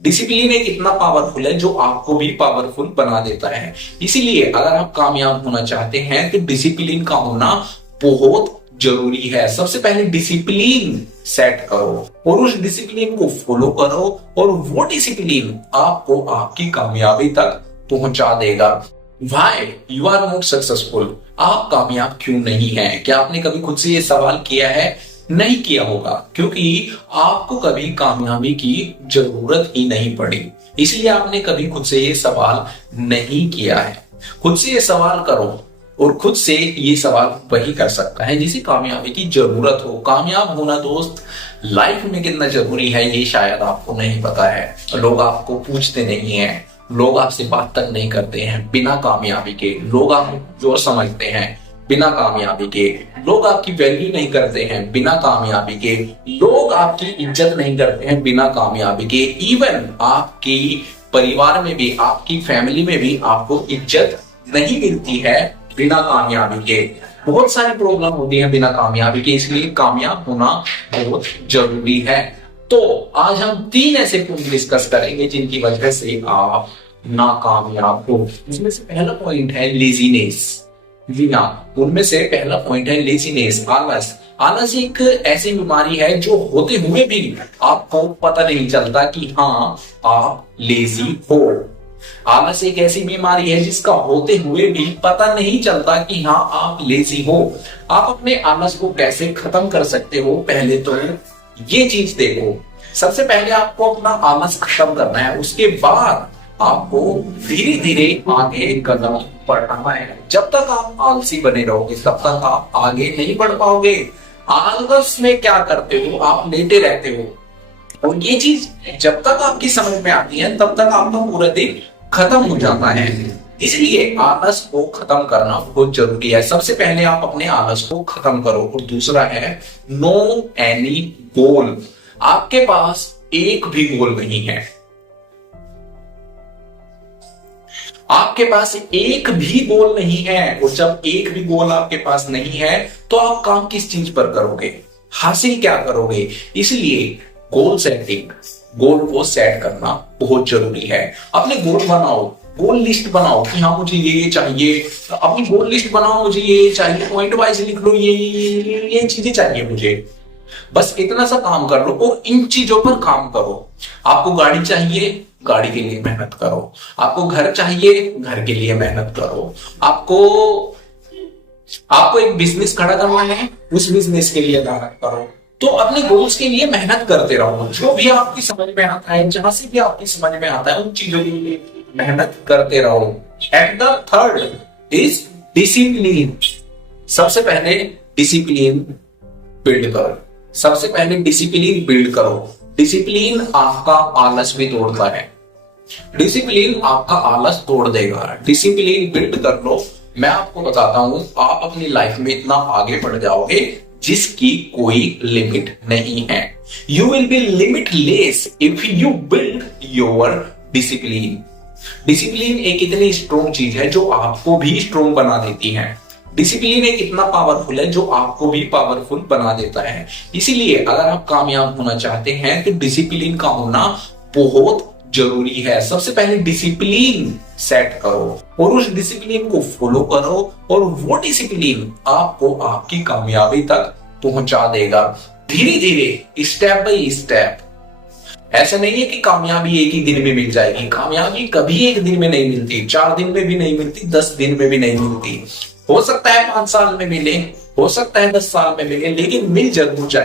Discipline एक इतना powerful है जो आपको भी पावरफुल बना देता है। इसीलिए अगर आप कामयाब होना चाहते हैं तो डिसिप्लिन का होना बहुत जरूरी है। सबसे पहले डिसिप्लिन सेट करो और उस डिसिप्लिन को फॉलो करो और वो डिसिप्लिन आपको आपकी कामयाबी तक पहुंचा देगा। Why you are not successful? आप कामयाब क्यों नहीं हैं? क्या आपने कभी खुद से ये सवाल किया है? नहीं किया होगा, क्योंकि आपको कभी कामयाबी की जरूरत ही नहीं पड़ी, इसलिए आपने कभी खुद से ये सवाल नहीं किया है। खुद से ये सवाल करो और खुद से ये सवाल वही कर सकता है जिसे कामयाबी की जरूरत हो। कामयाब होना दोस्त लाइफ में कितना जरूरी है ये शायद आपको नहीं पता है। लोग आपको पूछते नहीं हैं, लोग आपसे बात तक नहीं करते हैं बिना कामयाबी के। लोग आपको जो समझते हैं बिना कामयाबी के। लोग आपकी वैल्यू नहीं करते हैं बिना कामयाबी के। लोग आपकी इज्जत नहीं करते हैं बिना कामयाबी के। इवन आपकी परिवार में भी, आपकी फैमिली में भी आपको इज्जत नहीं मिलती है बिना कामयाबी के। बहुत सारी प्रॉब्लम होती है बिना कामयाबी के, इसलिए कामयाब होना बहुत जरूरी है। तो आज हम 3 ऐसे पॉइंट डिस्कस करेंगे जिनकी वजह से आप नाकामयाब हो। इसमें से पहला पॉइंट है लेजीनेस। जी हाँ, उनमें से पहला पॉइंट है लेजीनेस, आलस। आलस एक ऐसी बीमारी है जो होते हुए भी आपको पता नहीं चलता कि हाँ आप लेजी हो। आलस एक ऐसी बीमारी है जिसका होते हुए भी पता नहीं चलता कि हाँ आप लेजी हो। आप अपने आलस को कैसे खत्म कर सकते हो, पहले तो ये चीज देखो। सबसे पहले आपको अपना आलस खत्म करना है, उसके बाद आपको धीरे धीरे आगे कदम बढ़ाना है। जब तक आप आलसी बने रहोगे तब तक आप आगे नहीं बढ़ पाओगे। आलस में क्या करते हो, आप लेटे रहते हो, और ये चीज जब तक आपकी समझ में आती है तब तक आपका पूरा दिन खत्म हो जाता है। इसलिए आलस को खत्म करना बहुत जरूरी है। सबसे पहले आप अपने आलस को खत्म करो। और दूसरा है नो एनी गोल। आपके पास एक भी गोल नहीं है। आपके पास एक भी गोल नहीं है, और जब एक भी गोल आपके पास नहीं है तो आप काम किस चीज पर करोगे, हासिल क्या करोगे। इसलिए गोल सेटिंग, गोल को सेट करना बहुत जरूरी है। अपने गोल बनाओ, गोल लिस्ट बनाओ कि हाँ मुझे ये चाहिए। अपनी गोल लिस्ट बनाओ, मुझे ये चाहिए, पॉइंट वाइज लिख लो, ये चीजें चाहिए मुझे। बस इतना सा काम कर लो और इन चीजों पर काम करो। आपको गाड़ी चाहिए, गाड़ी के लिए मेहनत करो। आपको घर चाहिए, घर के लिए मेहनत करो। आपको एक बिजनेस खड़ा करना है, उस बिजनेस के लिए मेहनत करो। तो अपने गोल्स के लिए मेहनत करते रहो। जो भी आपकी समझ में आता है, जहां से भी आपकी समझ में आता है, उन चीजों के लिए मेहनत करते रहो। And the third is discipline. सबसे पहले डिसिप्लिन बिल्ड करो। सबसे पहले डिसिप्लिन बिल्ड करो। डिसिप्लिन आपका आलस भी तोड़ता है। डिसिप्लिन आपका आलस तोड़ देगा। डिसिप्लिन बिल्ड कर लो। मैं आपको बताता हूं, आप अपनी लाइफ में इतना आगे बढ़ जाओगे जिसकी कोई लिमिट नहीं है। You will be limitless if you build your discipline. Discipline एक इतनी स्ट्रॉन्ग चीज है जो आपको भी स्ट्रॉन्ग बना देती है। डिसिप्लिन एक इतना पावरफुल है जो आपको भी पावरफुल बना देता है। इसीलिए अगर आप कामयाब होना चाहते हैं तो डिसिप्लिन का होना बहुत जरूरी है। सबसे पहले डिसिप्लिन सेट करो और उस डिसिप्लिन को फॉलो करो, और वो डिसिप्लिन आपको आपकी कामयाबी तक पहुंचा देगा। धीरे धीरे, स्टेप बाय स्टेप। ऐसा नहीं है कि कामयाबी एक ही दिन में मिल जाएगी। कामयाबी कभी एक दिन में नहीं मिलती, 4 दिन में भी नहीं मिलती, 10 दिन में भी नहीं मिलती। हो सकता है 5 साल में मिले, हो सकता है 10 साल में मिले, लेकिन मिल जरूर जाए।